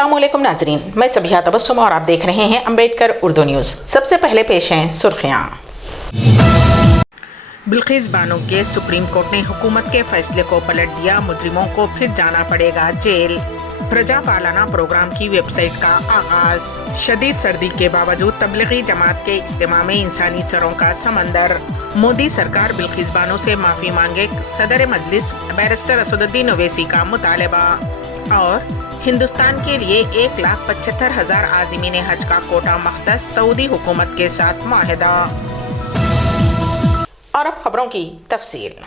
अस्सलाम वालेकुम नाजरीन, मैं सबिहा तबस्सुम और आप देख रहे हैं अम्बेडकर उर्दू न्यूज़। सबसे पहले पेश हैं सुर्खियाँ। बिल्किस बानो के सुप्रीम कोर्ट ने हुकूमत के फैसले को पलट दिया, मुजरिमों को फिर जाना पड़ेगा जेल। प्रजा पालना प्रोग्राम की वेबसाइट का आगाज। शदीद सर्दी के बावजूद तबलीगी जमात के इज्तिमा में इंसानी सरों का समंदर। मोदी सरकार बिल्किस बानो से माफ़ी मांगे, सदर मजलिस बैरिस्टर असदुद्दीन ओवैसी का मुतालबा। और हिंदुस्तान के लिए 1,75,000 आज़मीन हज का कोटा मख्तस, सऊदी हुकूमत के साथ माहिदा। और अब खबरों की तफसील।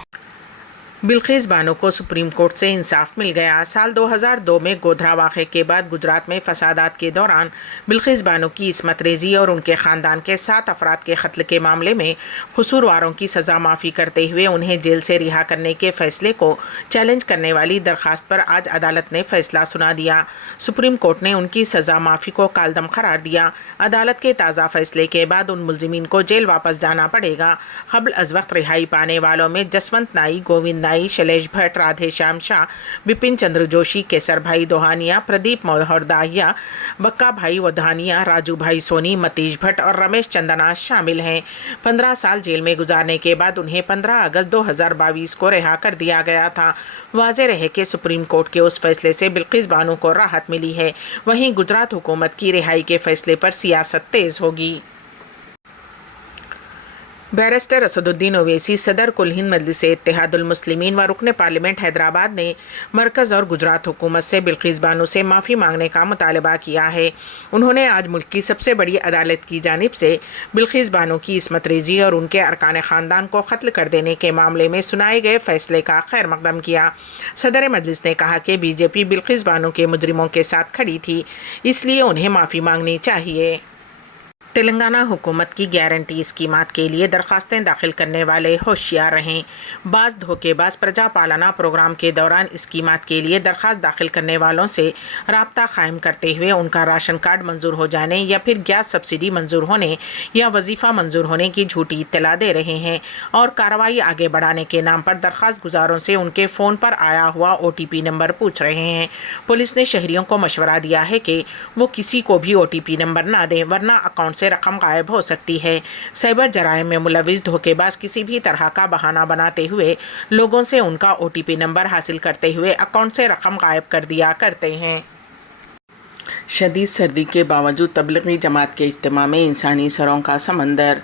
बिल्किस बानो को सुप्रीम कोर्ट से इंसाफ मिल गया। साल 2002 में गोधरा वाक़े के बाद गुजरात में फसादात के दौरान बिल्किस बानो की इस्मत रेज़ी और उनके ख़ानदान के 7 अफराद के कत्ल के मामले में कसूरवारों की सज़ा माफ़ी करते हुए उन्हें जेल से रिहा करने के फ़ैसले को चैलेंज करने वाली दरख्वास्त पर आज अदालत ने फ़ैसला सुना दिया। सुप्रीम कोर्ट ने उनकी सज़ा माफ़ी को कालदम करार दिया। अदालत के ताज़ा फ़ैसले के बाद उन मुलजिमीन को जेल वापस जाना पड़ेगा। क़ब्ल अज़ वक्त रिहाई पाने वालों में जसवंत नाई, गोविंद नाई, शैलेश भट्ट, राधे श्याम शाह, बिपिन चंद्र जोशी, केसर भाई दोहानिया, प्रदीप मनोहर दाहिया, बक्का भाई वधानिया, राजू भाई सोनी, मतीश भट्ट और रमेश चंदना शामिल हैं। 15 साल जेल में गुजारने के बाद उन्हें 15 अगस्त 2022 को रिहा कर दिया गया था। वाज़ेह रहे कि सुप्रीम कोर्ट के उस फैसले से बिल्किस बानो को राहत मिली है। वहीं गुजरात हुकूमत की रिहाई के फैसले पर सियासत तेज़ होगी। बैरिस्टर असदुद्दीन ओवैसी, सदर कुल हिंद मजलिस इत्तेहादुल मुस्लिमीन व रुकन पार्लियामेंट हैदराबाद ने मरकज़ और गुजरात हुकूमत से बिल्किस बानो से माफ़ी मांगने का मुतालबा किया है। उन्होंने आज मुल्क की सबसे बड़ी अदालत की जानिब से बिल्किस बानो की इस्मत रेज़ी और उनके अरकान ख़ानदान को क़त्ल कर देने के मामले में सुनाए गए फ़ैसले का खैर मकदम किया। सदर मजलिस ने कहा कि बीजेपी बिल्किस बानो के मुजरिमों के साथ खड़ी थी, इसलिए उन्हें माफ़ी मांगनी चाहिए। तेलंगाना हुकूमत की गारंटी स्कीमात के लिए दरख्वास्तें दाखिल करने वाले होशियार रहें। बाज़ धोखेबाज प्रजा पालना प्रोग्राम के दौरान स्कीमात के लिए दरख्वास्त दाखिल करने वालों से राब्ता कायम करते हुए उनका राशन कार्ड मंजूर हो जाने या फिर गैस सब्सिडी मंजूर होने या वजीफ़ा मंजूर होने की झूठी इत्तला दे रहे हैं और कार्रवाई आगे बढ़ाने के नाम पर दरख्वास्त गुजारों से उनके फ़ोन पर आया हुआ OTP नंबर पूछ रहे हैं। पुलिस ने शहरियों को मशवरा दिया है कि वो किसी को भी OTP नंबर ना दें, वरना अकाउंट से रकम गायब हो सकती है। साइबर जराइम में मुलविस धोखेबाज किसी भी तरह का बहाना बनाते हुए लोगों से उनका OTP नंबर हासिल करते हुए अकाउंट से रकम गायब कर दिया करते हैं। शदीद सर्दी के बावजूद तबलीगी जमात के इज्तिमा में इंसानी सरों का समंदर।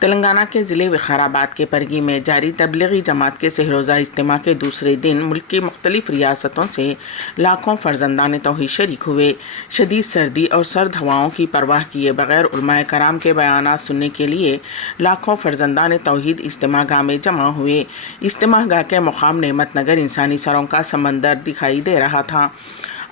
तेलंगाना के ज़िले विकाराबाद के परगी में जारी तबलीगी जमात के सहरोज़ा इज्तिमा के दूसरे दिन मुल्क की मुख्तलिफ़ रियासतों से लाखों फ़र्जंदान तौहीद शरीक हुए। शदीद सर्दी और सर्द हवाओं की परवाह किए बग़ैर उलमाए कराम के बयानात सुनने के लिए लाखों फ़र्जंदान तौहीद इज्तिमा गाह में जमा हुए। इज्तिमा गाह के मुक़ाम नेमत नगर इंसानी सरों का समंदर दिखाई दे रहा था।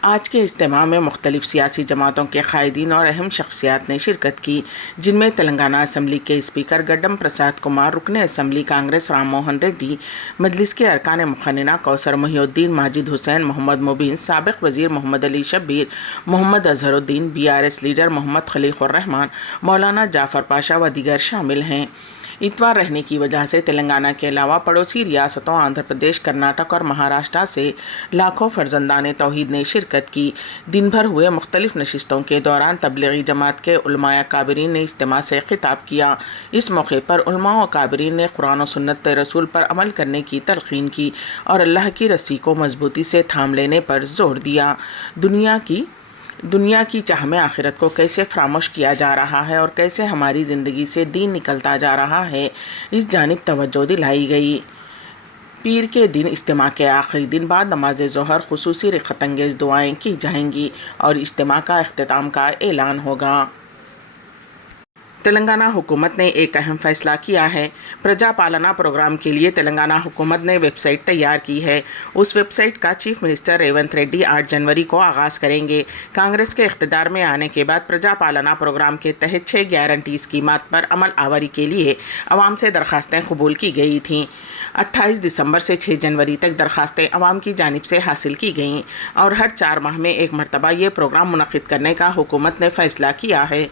आज के इज्तिमा में मुख्तलिफ़ सियासी जमातों के कायदीन और अहम शख्सियात ने शिरकत की, जिनमें तेलंगाना असम्बली के स्पीकर गड्डम प्रसाद कुमार, रुकन असम्बली कांग्रेस राम मोहन रेड्डी, मजलिस के अरकान मुखन्निना कौसर मोहिउद्दीन, माजिद हुसैन, मोहम्मद मुबीन, साबिक़ वज़ीर मोहम्मद अली शब्बीर, मोहम्मद अज़हरुद्दीन, BRS लीडर मोहम्मद खलीक़ुर्रहमान, मौलाना जाफ़र पाशा व दीगर शामिल हैं। इतवार रहने की वजह से तेलंगाना के अलावा पड़ोसी रियासतों आंध्र प्रदेश, कर्नाटक और महाराष्ट्र से लाखों फ़र्जंदान तौहीद ने शिरकत की। दिन भर हुए मुख्तलिफ़ नशिस्तों के दौरान तबलीगी जमात के उलमाए काबिरीन ने इज्तिमा से खिताब किया। इस मौके पर उलमा व काबिरीन ने कुरान और सुन्नत रसूल पर अमल करने की तलक़ीन की और अल्लाह की रस्सी को मजबूती से थाम लेने पर जोर दिया। दुनिया की चाह में आखिरत को कैसे फरामोश किया जा रहा है और कैसे हमारी ज़िंदगी से दीन निकलता जा रहा है, इस जानिब तवज्जो दिलाई गई। पीर के दिन इज्तिमा के आखिरी दिन बाद नमाज ज़ोहर खुसूसी रिक़तंगेज़ दुआएं की जाएंगी और इज्तिमा का इख्तिताम का ऐलान होगा। तेलंगाना हुकूमत ने एक अहम फ़ैसला किया है। प्रजा पालना प्रोग्राम के लिए तेलंगाना हुकूमत ने वेबसाइट तैयार की है। उस वेबसाइट का चीफ मिनिस्टर रेवंत रेड्डी 8 जनवरी को आगाज़ करेंगे। कांग्रेस के इख्तिदार में आने के बाद प्रजा पालना प्रोग्राम के तहत 6 गारंटी स्कीमात पर अमल आवरी के लिए अवाम से दरख्वास्तें कबूल की गई थीं। 28 दिसंबर से 6 जनवरी तक दरख्वास्तें अवाम की जानिब से हासिल की गईं और हर 4 माह में एक मरतबा ये प्रोग्राम मुनक़िद करने का हुकूमत ने फ़ैसला किया है।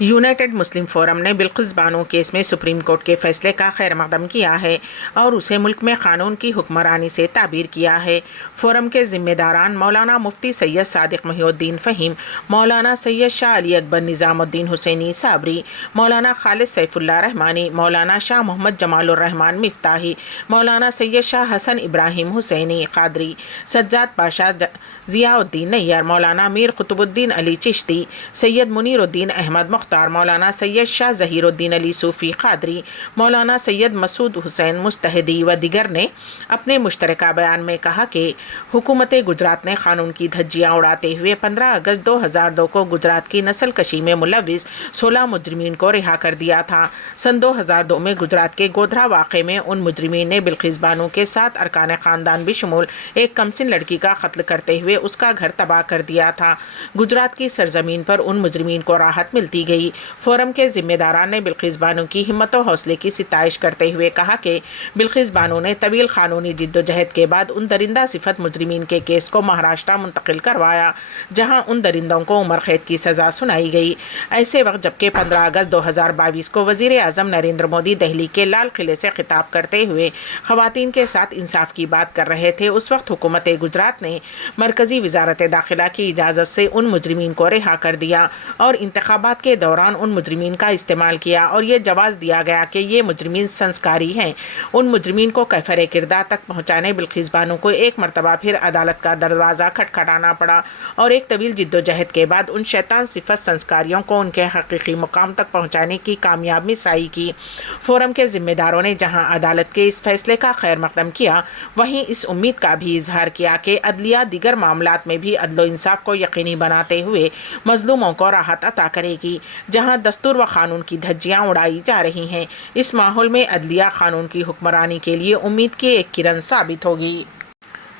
یونائٹڈ مسلم فورم نے بلقیس بانو کیس میں سپریم کورٹ کے فیصلے کا خیر مقدم کیا ہے اور اسے ملک میں قانون کی حکمرانی سے تعبیر کیا ہے۔ فورم کے ذمہ داران مولانا مفتی سید صادق محی الدین فہیم، مولانا سید شاہ علی اکبر نظام الدین حسینی صابری، مولانا خالد سیف اللہ رحمانی، مولانا شاہ محمد جمال الرحمان مفتاحی، مولانا سید شاہ حسن ابراہیم حسینی قادری، سجاد پاشا ضیاء الدین نیار، مولانا میر قطب الدین علی چشتی، سید منیر الدین احمد مختار، مولانا سید شاہ ظہیر الدین علی صوفی قادری، مولانا سید مسعود حسین مجتہدی و دیگر نے اپنے مشترکہ بیان میں کہا کہ حکومت گجرات نے قانون کی دھجیاں اڑاتے ہوئے 15 اگست 2002 کو گجرات کی نسل کشی میں ملوث 16 مجرمین کو رہا کر دیا تھا۔ سن 2002 میں گجرات کے گودھرا واقعے میں ان مجرمین نے بلقیس بانو کے 7 ارکان خاندان بشمول ایک کمسن لڑکی کا قتل کرتے ہوئے اس کا گھر تباہ کر دیا تھا۔ گجرات کی سرزمین پر ان مجرمین کو راحت ملتی گئی۔ فورم کے ذمہ داران نے بلقیس بانو کی ہمت و حوصلے کی ستائش کرتے ہوئے کہا کہ بلقیس بانو نے طویل قانونی جدوجہد کے بعد ان درندہ صفت مجرمین کے کیس کو مہاراشٹر منتقل کروایا، جہاں ان درندوں کو عمر قید کی سزا سنائی گئی۔ ایسے وقت جبکہ 15 اگست 2022 کو وزیر اعظم نریندر مودی دہلی کے لال قلعے سے خطاب کرتے ہوئے خواتین کے ساتھ انصاف کی بات کر رہے تھے، اس وقت حکومت گجرات نے مرکزی وزارت داخلہ کی اجازت سے ان مجرمین کو رہا کر دیا اور انتخابات کے دوران ان مجرمین کا استعمال کیا اور یہ جواز دیا گیا کہ یہ مجرمین سنسکاری ہیں۔ ان مجرمین کو کیفر کردار تک پہنچانے بلقیس بانو کو ایک مرتبہ پھر عدالت کا دروازہ کھٹکھٹانا پڑا اور ایک طویل جدوجہد کے بعد ان شیطان صفت سنسکاریوں کو ان کے حقیقی مقام تک پہنچانے کی کامیاب مساعی کی۔ فورم کے ذمہ داروں نے جہاں عدالت کے اس فیصلے کا خیر مقدم کیا، وہیں اس امید کا بھی اظہار کیا کہ عدلیہ دیگر معاملات میں بھی عدل و انصاف کو یقینی بناتے ہوئے مظلوموں کو راحت عطا کرے گی۔ جہاں دستور و قانون کی دھجیاں اڑائی جا رہی ہیں، اس ماحول میں عدلیہ قانون کی حکمرانی کے لیے امید کی ایک کرن ثابت ہوگی۔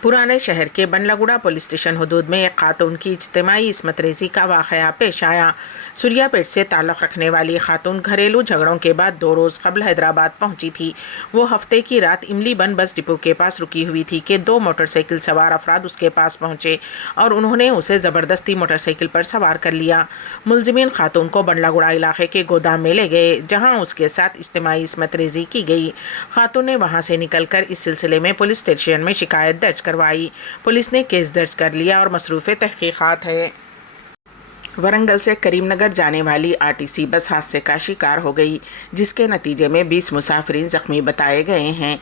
پرانے شہر کے بنڈلگوڑا پولیس اسٹیشن حدود میں ایک خاتون کی اجتماعی عصمت ریزی کا واقعہ پیش آیا۔ سوریا پیٹ سے تعلق رکھنے والی خاتون گھریلو جھگڑوں کے بعد 2 روز قبل حیدرآباد پہنچی تھی۔ وہ ہفتے کی رات املی بن بس ڈپو کے پاس رکی ہوئی تھی کہ 2 موٹر سائیکل سوار افراد اس کے پاس پہنچے اور انہوں نے اسے زبردستی موٹر سائیکل پر سوار کر لیا۔ ملزمین خاتون کو بنڈلگوڑا علاقے کے گودام میں لے گئے، جہاں اس کے ساتھ اجتماعی عصمت ریزی کی گئی۔ خاتون نے وہاں سے نکل کر اس سلسلے میں پولیس اسٹیشن میں شکایت درج کروائی۔ پولیس نے کیس درج کر لیا اور مصروف تحقیقات ہے۔ ورنگل سے کریم نگر جانے والی RTC بس حادثے کا شکار ہو گئی، جس کے نتیجے میں 20 مسافرین زخمی بتائے گئے ہیں۔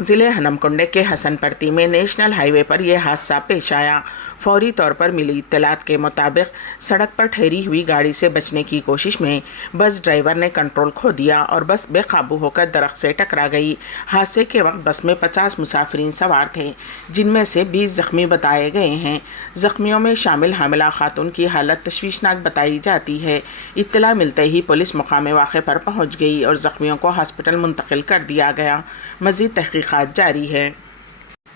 ضلع ہنمکنڈے کے حسن پرتی میں نیشنل ہائی وے پر یہ حادثہ پیش آیا۔ فوری طور پر ملی اطلاعات کے مطابق سڑک پر ٹھہری ہوئی گاڑی سے بچنے کی کوشش میں بس ڈرائیور نے کنٹرول کھو دیا اور بس بے قابو ہو کر درخت سے ٹکرا گئی۔ حادثے کے وقت بس میں 50 مسافرین سوار تھے، جن میں سے 20 زخمی بتائے گئے ہیں۔ زخمیوں میں شامل حاملہ خاتون کی حالت تشویشناک بتائی جاتی ہے۔ اطلاع ملتے ہی پولیس مقام واقعے پر پہنچ گئی اور زخمیوں کو ہاسپٹل منتقل کر دیا گیا۔ مزید تحقیقات جاری ہے۔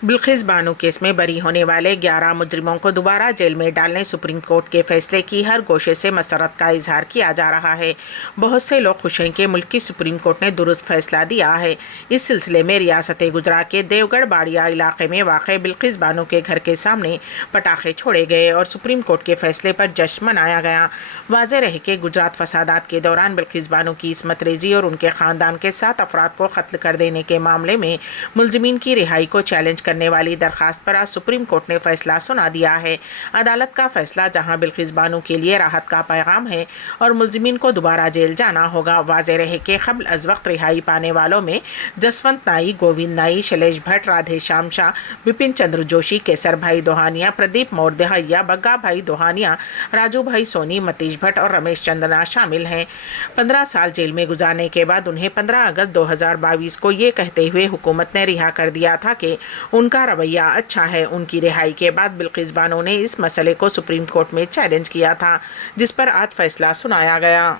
بلقیس بانو کیس میں بری ہونے والے 11 مجرموں کو دوبارہ جیل میں ڈالنے سپریم کورٹ کے فیصلے کی ہر گوشے سے مسرت کا اظہار کیا جا رہا ہے۔ بہت سے لوگ خوش ہیں کہ ملک کی سپریم کورٹ نے درست فیصلہ دیا ہے۔ اس سلسلے میں ریاست گجرات کے دیوگڑھ باڑیا علاقے میں واقع بلقیس بانو کے گھر کے سامنے پٹاخے چھوڑے گئے اور سپریم کورٹ کے فیصلے پر جشن منایا گیا۔ واضح رہے کہ گجرات فسادات کے دوران بلقیس بانو کی عصمت ریزی اور ان کے خاندان کے 7 افراد کو قتل کر دینے کے معاملے میں ملزمین کی رہائی کو چیلنج کرنے والی درخواست پر آج سپریم کورٹ نے فیصلہ سنا دیا ہے۔ عدالت کا فیصلہ جہاں بلقیس بانو کے لیے راحت کا پیغام ہے اور ملزمین کو دوبارہ جیل جانا ہوگا، واضح رہے کہ قبل از وقت رہائی پانے والوں میں جسونت نائی، گووند نائی، شیلیش بھٹ، رادھے شام شاہ، بپن چندر جوشی، کیسر بھائی دوہانیا، پردیپ مور دہیا، بگا بھائی دوہانیا، راجو بھائی سونی، متیش بھٹ اور رمیش چندنا شامل ہیں۔ 15 سال جیل میں گزارنے کے بعد انہیں 15 اگست 2022 کو یہ کہتے ہوئے حکومت نے رہا کر دیا تھا کہ ان کا رویہ اچھا ہے۔ ان کی رہائی کے بعد بلقیس بانو نے اس مسئلے کو سپریم کورٹ میں چیلنج کیا تھا، جس پر آج فیصلہ سنایا گیا۔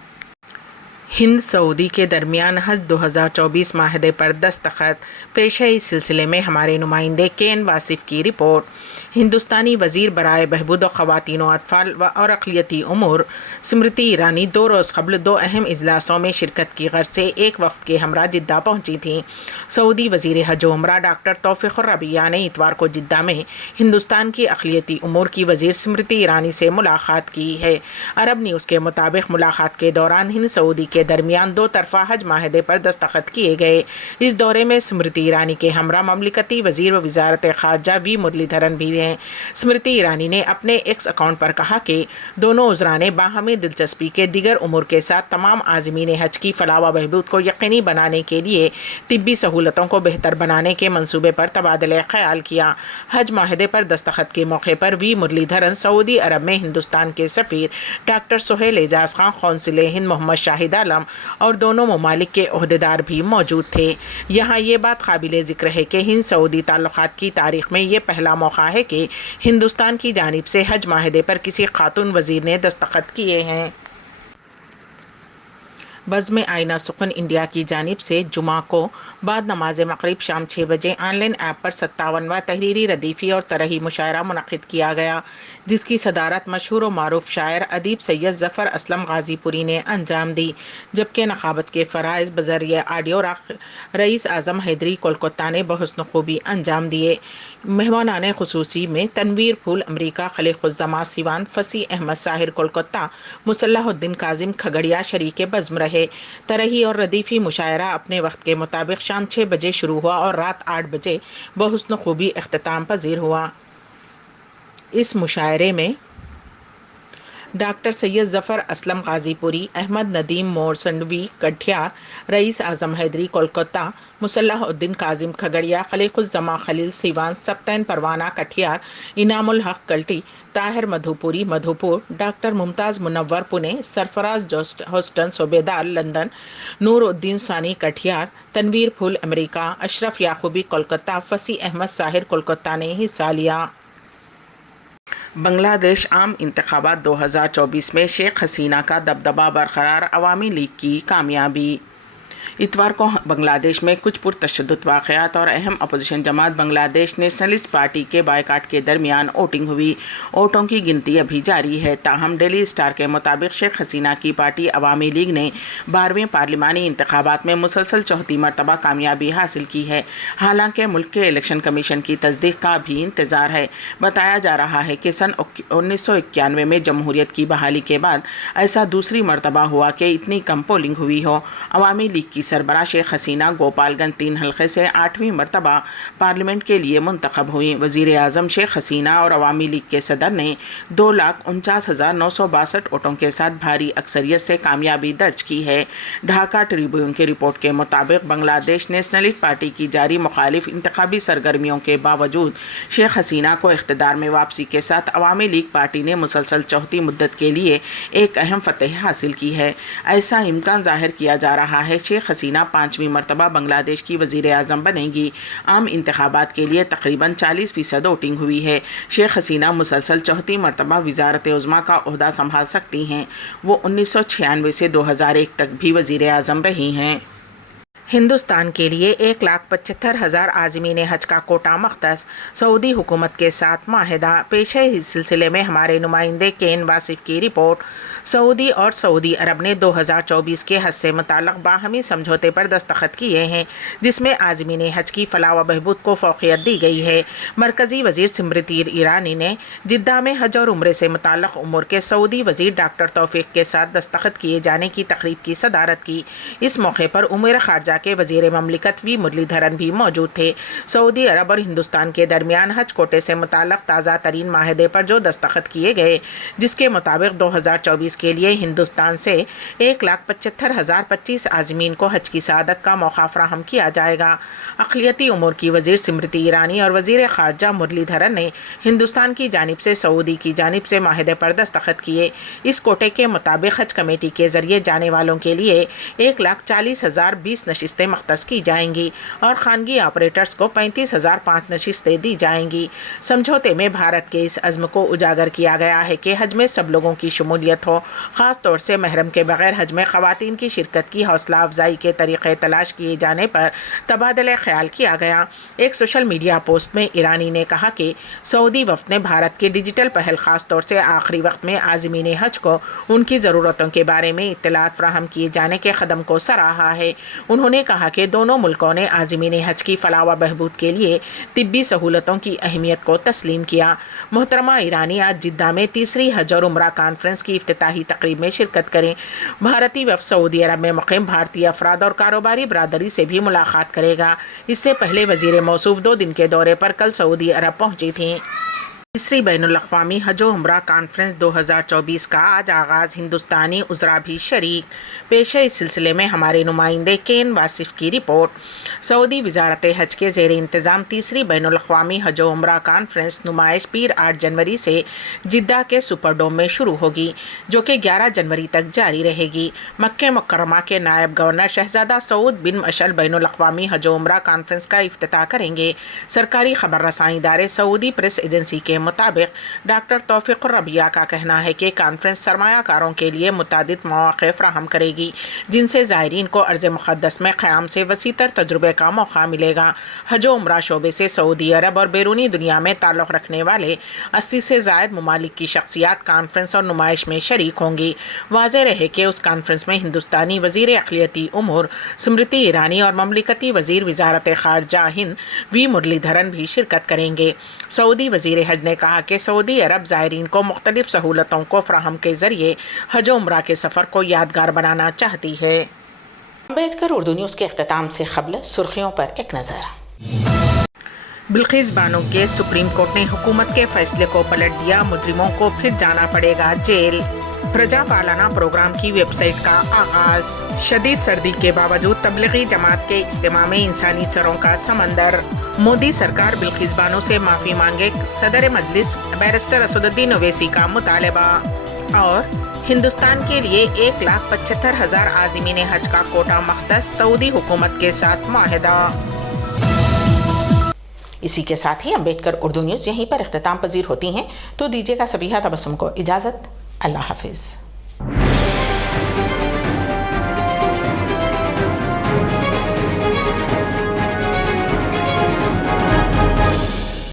हिंद सऊदी के दरमियान हज 2024 माहदे पर दस्तखत। पेश है इस सिलसिले में हमारे नुमाइंदे केन वासिफ की रिपोर्ट। हिंदुस्तानी वज़ीर बराए बहबूद ख़वातीन व अतफ़ाल और अक़लियती उमूर स्मृति ईरानी 2 रोज़ क़ब्ल 2 अहम इजलासों में शिरकत की गर्ज से एक वफ़द के हमरा जिद्दा पहुँची थीं। सऊदी वज़ीर हज व उमरा डॉक्टर तौफ़ीक़ुर रबिया ने इतवार को जिद्दा में हिंदुस्तान की अक़लियती उमूर की वज़ीर स्मृति ईरानी से मुलाक़ात की है। अरब न्यूज़ के मुताबिक मुलाक़ात के दौरान हिंद सऊदी के दरमियान 2 तरफ़ा हज माहदे पर दस्तखत किए गए। इस दौरे में स्मृति ईरानी के हमरा ममलिकती वज़ीर व वज़ारत ख़ारजा वी मुरलीधरन भी हैं। स्मृति ईरानी ने अपने एक्स अकाउंट पर कहा कि दोनों उज़रा ने बाहमी दिलचस्पी के दिगर उमूर के साथ तमाम आज़मीन हज की फलाह व बहबूद को यकीनी बनाने के लिए तिब्बी सहूलतों को बेहतर बनाने के मंसूबे पर तबादला ख्याल किया। हज माहदे पर दस्तखत के मौके पर वी मुरलीधरन सऊदी अरब में हिंदुस्तान के सफ़ीर डॉक्टर सुहेल एजाज खान, कौंसिल हिंद मोहम्मद शाहिद आलम और दोनों ममालिक के ओहदेदार भी मौजूद थे। यहाँ ये बात काबिल ज़िक्र है कि हिंद सऊदी ताल्लुक़ात की तारीख़ में ये पहला मौका है कि हिंदुस्तान की जानिब से हज माहदे पर किसी खातून वज़ीर ने दस्तखत किए हैं। बज़्म आइना सुकून इंडिया की जानिब से जुमा को बाद नमाज मग़रिब शाम 6 बजे ऑनलाइन ऐप पर 57वां तहरीरी रदीफ़ी और तरही मुशायरा मुनक़िद किया गया, जिसकी सदारत मशहूर व मारूफ शायर अदीब सैयद ज़फ़र असलम गाज़ीपुरी ने अंजाम दी, जबकि नक़ाबत के फ़राइज़ बज़रिए ऑडियो रईस आज़म हैदरी कोलकाता ने बहुस्न खूबी अंजाम दिए। मेहमानान ख़ुसूसी में तनवीर फूल अमरीका, खलीक़ुज़्ज़मा सिवान, फ़सी अहमद साहिर कोलकाता, मुसल्लहुद्दीन काजिम खगड़िया शरीक बज़्म रहे। तरही और रदीफ़ी मुशायरा अपने वक्त के मुताबिक शाम 6 बजे शुरू हुआ और रात 8 बजे बहुस्न खूबी इख्तिताम पजीर हुआ। इस मुशायरे में डॉक्टर सैयद ज़फ़र असलम गाज़ीपुरी, अहमद नदीम मोरसंडवी कठियार, रईस आज़म हैदरी कोलकाता, मुसल्लहुद्दीन काजिम खगड़िया, खलीक़ुज़्ज़मा खलील सिवान, सब्तैन परवाना कठियार, इनामुल हक कल्टी, ताहिर मधुपुरी मधुपुर, डॉक्टर मुमताज़ मुनव्वर पुणे, सरफराज होस्टन सूबेदार लंदन, नूरुद्दीन सानी कठियार, तनवीर फूल अमरीका, अशरफ याकूबी कोलकाता, फ़सी अहमद साहिर कोलकाता ने हिस्सा लिया। बांग्लादेश आम इंतखाबात 2024 में शेख हसीना का दबदबा बरकरार, अवामी लीग की कामयाबी। इतवार को बांग्लादेश में कुछ पुरतशद्दुद वाक़यात और अहम अपोजिशन जमात बांग्लादेश नेशनलिस्ट पार्टी के बायकाट के दरमियान वोटिंग हुई। वोटों की गिनती अभी जारी है। ताहम डेली स्टार के मुताबिक शेख हसीना की पार्टी अवामी लीग ने 12वें पार्लिमानी इंतखाबात में मुसलसल चौथी मरतबा कामयाबी हासिल की है। हालांकि मुल्क के इलेक्शन कमीशन की तस्दीक का भी इंतज़ार है। बताया जा रहा है कि सन 1991 में जमहूरियत की बहाली के बाद ऐसा दूसरी मरतबा हुआ कि इतनी कम पोलिंग हुई हो। अवामी लीग की सरबराह शेख हसीना गोपालगंज 3 हल्के से 8वीं मरतबा पार्लियामेंट के लिए मुंतखब हुई। वज़ीर आज़म शेख हसीना और अवामी लीग के सदर ने 2,49,962 वोटों के साथ भारी अक्सरियत से कामयाबी दर्ज की है। ढाका ट्रिब्यून की रिपोर्ट के मुताबिक बांग्लादेश नेशनलिस्ट पार्टी की जारी मुखालिफ इंतखाबी सरगर्मियों के बावजूद शेख हसीना को इख्तिदार में वापसी के साथ अवामी लीग पार्टी ने मुसलसल चौथी मुद्दत के लिए एक अहम फतह हासिल की है। ऐसा इम्कान जाहिर किया जा रहा है शेख हसीना 5वीं मरतबा बांग्लादेश की वज़ीर आज़म बनेंगी। आम इंतखाबात के लिए तकरीबन 40% वोटिंग हुई है। शेख हसीना मुसलसल चौथी मरतबा वज़ारत उज़्मा का ओहदा संभाल सकती हैं। वो 1996 से 2001 तक भी वज़ीर आज़म रही हैं। हिंदुस्तान के लिए 1,75,000 आज़मीन हज का कोटा मख्तस, सऊदी हुकूमत के साथ माहिदा। पेश है इस सिलसिले में हमारे नुमाइंदे केन वासिफ की रिपोर्ट। सऊदी और सऊदी अरब ने 2024 के हज से मुताल्लिक़ बाहमी समझौते पर दस्तखत किए हैं, जिसमें आज़मीन हज की फलाह व बहबूद को फ़ौक़ियत दी गई है। मरकज़ी वज़ीर स्मृति ईरानी ने जिद्दा में हज और उम्रे से मुताल्लिक़ उमूर के सऊदी वज़ीर डॉक्टर तौफ़ीक़ के साथ दस्तखत किए जाने की तक़रीब की सदारत की। इस मौके पर उमूर ख़ारजा के वज़ीर ममलिकत वी मुरलीधरन भी मौजूद थे। सऊदी अरब और हिंदुस्तान के दरमियान हज कोटे से मुताल्लिक़ ताज़ा तरीन माहदे पर जो दस्तखत किए गए, जिसके मुताबिक 2024 के लिए हिंदुस्तान से 1,75,025 आज़मीन को हज की सआदत का मौका फ़राहम किया जाएगा। अक़लियती उमूर की वज़ीर स्मृति ईरानी और वज़ीर ख़ारजा मुरलीधरन ने हिंदुस्तान की जानिब से सऊदी की जानिब से माहदे पर दस्तखत किए। इस कोटे के मुताबिक हज कमेटी के ज़रिए जाने वालों के लिए 1,40,020 नशिस्तें मख्तस की जाएंगी और खानगी ऑपरेटर्स को 35,005 नशिस्तें दी जाएंगी। समझौते में भारत के इस अज़्म को उजागर किया गया है कि हज में सब लोगों की शमूलियत हो, ख़ास तौर से महरम के बगैर हज में ख़वातीन की शिरकत की हौसला अफजाई के तरीक़े तलाश किए जाने पर तबादला ख्याल किया गया। एक सोशल मीडिया पोस्ट में ईरानी ने कहा कि सऊदी वफ़द ने भारत की डिजिटल पहल ख़ास तौर से आखिरी वक्त में आज़मीन हज को उनकी ज़रूरतों के बारे में इत्तलात फ़राहम किए जाने के कदम को सराहा है। उन्होंने कहा कि दोनों मुल्कों ने आज़मीन हज की फलाह व बहबूद के लिए तिब्बी सहूलतों की अहमियत को तस्लीम किया। मोहतरमा ईरानी आज जिद्दा में तीसरी हज और उम्रा कॉन्फ्रेंस की इफ्तिताही तकरीब में शिरकत करें। भारतीय वफ़द सऊदी अरब में मुक़ीम भारतीय अफराद और कारोबारी बरादरी से भी मुलाकात करेगा। इससे पहले वज़ीर मौसूफ 2 दिन के दौरे पर कल सऊदी अरब पहुंची थीं। तीसरी बैनुल-अक़वामी हज और उम्रा कॉन्फ्रेंस 2024 का आज आगाज़ हिंदुस्तानी उज़रा भी शरीक। पेश है इस सिलसिले में हमारे नुमाइंदे केन वासिफ़ की रिपोर्ट। सऊदी वज़ारत हज के ज़ेर इंतज़ाम तीसरी बैनुल-अक़वामी हज और उम्रा कॉन्फ्रेंस नुमाइश पीर 8 जनवरी से जिद्दा के सुपरडोम में शुरू होगी, जो कि 11 जनवरी तक जारी रहेगी। मक्के मुकर्रमा के नायब गवर्नर शहज़ादा सऊद बिन मशल बैनुल-अक़वामी हज और उम्रा कॉन्फ्रेंस का इफ्तिताह करेंगे। सरकारी खबर रसाई इदारे सऊदी प्रेस एजेंसी के मुताबिक डॉक्टर तौफीकुर रबिया का कहना है कि कॉन्फ्रेंस सरमायाकारों के लिए मुतादिद मौक़े फ़राहम करेगी, जिनसे ज़ायरीन को अर्ज़ मुक़द्दस में क़याम से वसीतर तजुर्बे का मौका मिलेगा। हज उम्रा शोबे से सऊदी अरब और बैरूनी दुनिया में ताल्लुक़ रखने वाले 80 से ज़ायद ममालिक की शख्सियात कॉन्फ्रेंस और नुमाइश में शरीक होंगी। वाज़ेह रहे कि उस कॉन्फ्रेंस में हिंदुस्तानी वज़ीर अक़लियती उमूर स्मृति ईरानी और ममलिकती वज़ीर वज़ारत ख़ारजा हिंद वी मुरलीधरन भी शिरकत करेंगे। सऊदी वज़ीर हज ने कहा कि सऊदी अरब ज़ायरीन को मुख्तलिफ़ सहूलतों को फ़राहम के ज़रिए हज उम्रा के सफ़र को यादगार बनाना चाहती है। अम्बेडकर उर्दू न्यूज़ के इख्तिताम से क़ब्ल सुर्खियों पर एक नज़र। बिल्किस बानो के सुप्रीम कोर्ट ने हुकूमत के फैसले को पलट दिया, मुजरिमों को फिर जाना पड़ेगा जेल। प्रजा पालना प्रोग्राम की वेबसाइट का आगाज़। शदीद सर्दी के बावजूद तबलीगी जमात के इज्तिमा में इंसानी सरों का समंदर। मोदी सरकार बिल्किस बानो से माफ़ी मांगे, सदर मजलिस बैरिस्टर असदुद्दीन ओवैसी का मुतालबा। और हिंदुस्तान के लिए 1,75,000 आज़मीन हज का कोटा मख्तस, सऊदी हुकूमत के साथ माहिदा। इसी के साथ ही अम्बेडकर उर्दू न्यूज़ यहीं पर इख्तिताम पजीर होती हैं, तो दीजिएगा सबीहा तबस्सुम को इजाज़त। अल्लाह हाफिज़।